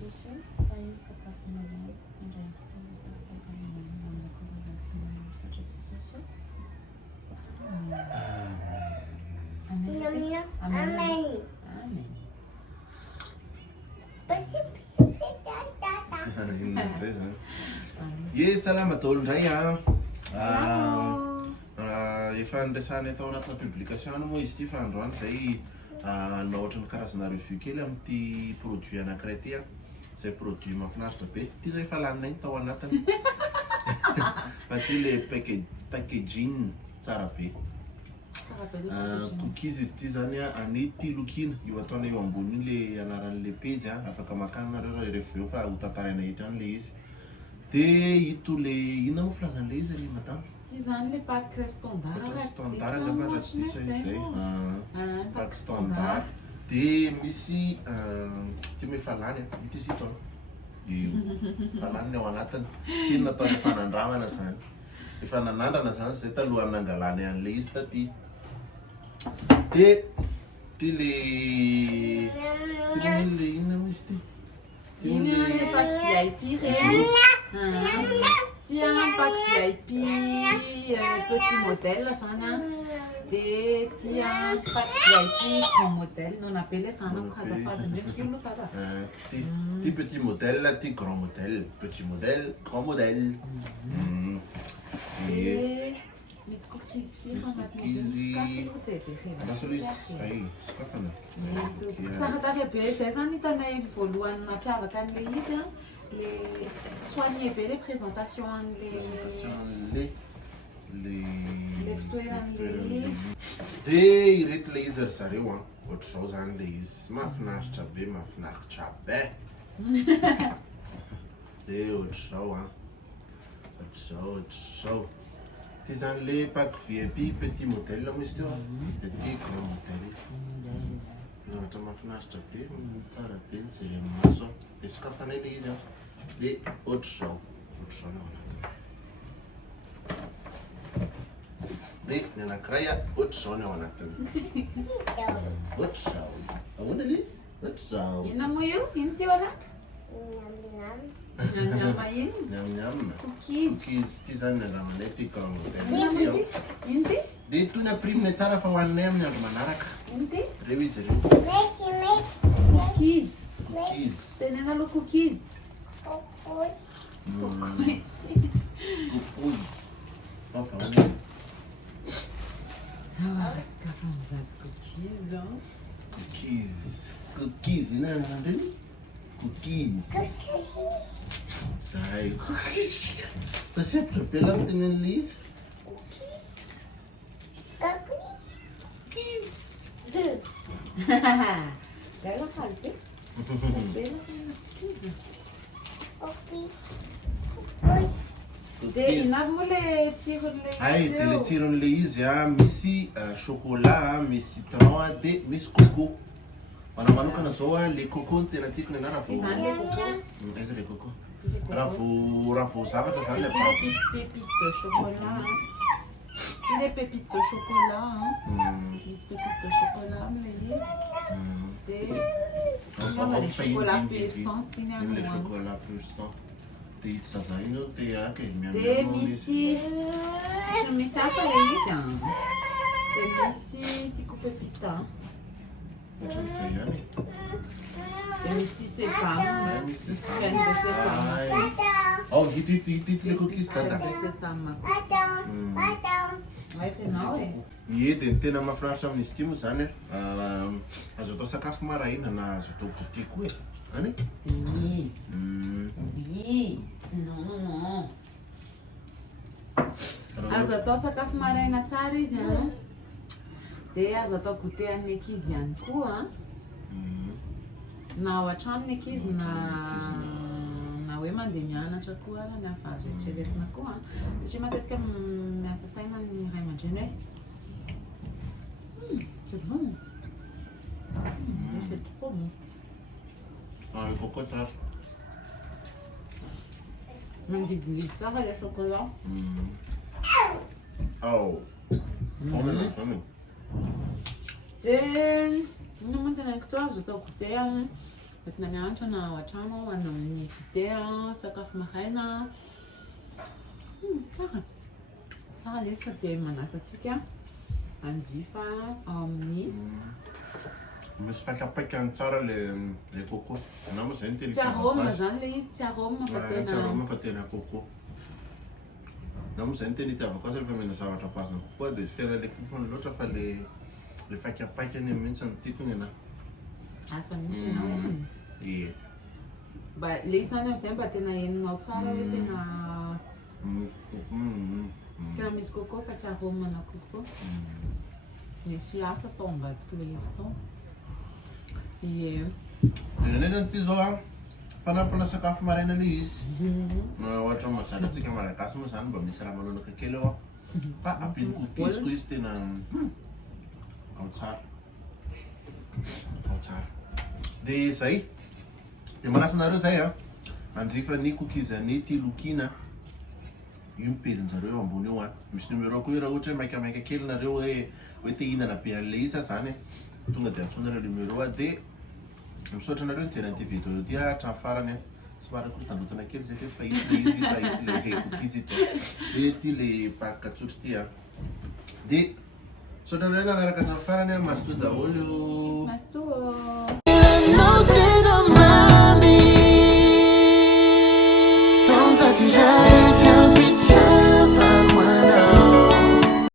susu, aí sakafo malaza andraikisy fahasalamana amin'ny misaotra tsisy Amen. Amen. Ye salama tolo ndray efa nresanay tao anatina publication moa izy ty fa androany zay na ohatrany karazana revue kely amin'ity produit anankiray ty zay produit mahafinaritra be ty zay efa laninay tao anatiny fa ty le packaging tsara be cookies izy ty zany any Tiloukinà io ataona eo ambony le anaran'le page afaka makanareo revue fa ho tantaraina eto any le izy de ito le inona mo filazan'le izy le madame Ty zany le pack standard ngamba raha tsy diso izay pack standard de misy ty me efa lany ity izy ito io efa lany ao anatiny ty natao efa nandramana zany efa nanandrana zany zay talohan'ny nangalany an'le izy taty de ty le inona mo izy ty Inona le pack VIP Ty pack VIP petit modèle zany de ty pack VIP grand modèle non appelé ça non azafady ndraiky io tata ty petit modèle ty grand modèle petit modèle grand modèle misy cookies firy tsara tare be zay zany hitanay voalohany nampiavaka an'le izy le soigné be le présentation an'le fitoeran'le izy de ireto le izy ry zareo ohatra zao zany le izy mahafinaritra be de ohatra zao ty zany le pack VIP petit modèle mo izy teo de ty grand modèle ohatra mahafinaritra be tsara be mijery amin'ny maso de sokafanay le izy de ohatra zao nao anatiny de ny anankiray ohatra zao ny ao anatiny ohatra zao ahoana le izy ohatra zao inona mo io ino teo anaka Nyam cookies ty zany nandramanay ty grand modèle ino ty de toy ny apriminy tsara fa hoaninay amin'ny andro manaraka ino ty reo izy reo cookies tenena aloha cookies Sakafa mizato cookies ina nanandreny cookies zay tasepitra be la mitenen'le izy Bela falte. De inavy moa le tsiron'le ay de le tsiron'le izy misy chocolat misy citron de misy coco mana manokana zao le coco no tena tiako ny ana raha aiza le coco raha vao zavatra zany le pépite de chocolat. Il est pépite de chocolat, les pépites de chocolat, les chocolat pur sang, le chocolat pur sang. Te sazino te ake de misi, je me sais pas les gens. De misi, tu coupes pépita. Je sais rien. De misi c'est femme. Misi c'est femme. De sésame. Oh, dit les cookies tata. De sésame. Ouais, c'est normal. Ie de tena mahafinaritra amin'izy ity moa zany azo atao sakafo maraina na azo atao goûter koa any non azo atao sakafo maraina tsara izy de azo atao goûter an'ny ankizy ihany koa na ao an-trano ny ankizy na hoe mandeha mianatra koa ny afahazo eritreretina koa satria matetika miasa saina ny ray aman-dreny hoe c'est bon c'est trop bon le coco ça mangidigidy tsara le chocolat de ino moa tena ko to azo atao goûter Entina mianatra na ao an-trano hoanina amin'ny dité sakafo maraina. Tsara. Tsara ilay izy fa dia manasa antsika hanjifa ao amin'ny misy fakapakany tsara le coco. Na moa zay ny tena tsy arôme zany ilay izy, tsy arôme fa tena tsy arôme fa tena coco. Na moa zay ny tena itiavako azy rehefa mihina zavatra bazina kokoa dia tsy tena le fofony loatra fa le fakapakany mihitsy no tiako ny anahy. Hafa mihitsy ianao e. Ie. Mba ilay izy zany amin'izay mba tena heninao tsara hoe tena tena misy coco fa tsy arôme na coco. Misy asa tao ambadika ilay izy tao. Ie. Dia nefany ity zao fanampina sakafo maraina ilay izy. Ohatra mahazatra antsika malagasy moa zany mba misy raha malolaka kely ao fa ampiany cookies koa izy tena ao tsara. Ao tsara. Dia zay. Dia manasa anareo zay hanjifa ny cookies ny Tiloukinà. Io mipelinjareo ambony eo misy numéro koa io raha ohatra hoe maikamaika kely nareo hoe te hihinana be an'ilay izy zany tonga dia antsonana numéro dia misaotra anareo nijery an'ity vidéo ity hatramin'ny farany somary korontandrotana kely zay fa ito le izy ito le cookies ito dia ity le pack tsotra ity dia misaotra anareo nanaraka hatramin'ny farany masoto daholo. Masoto.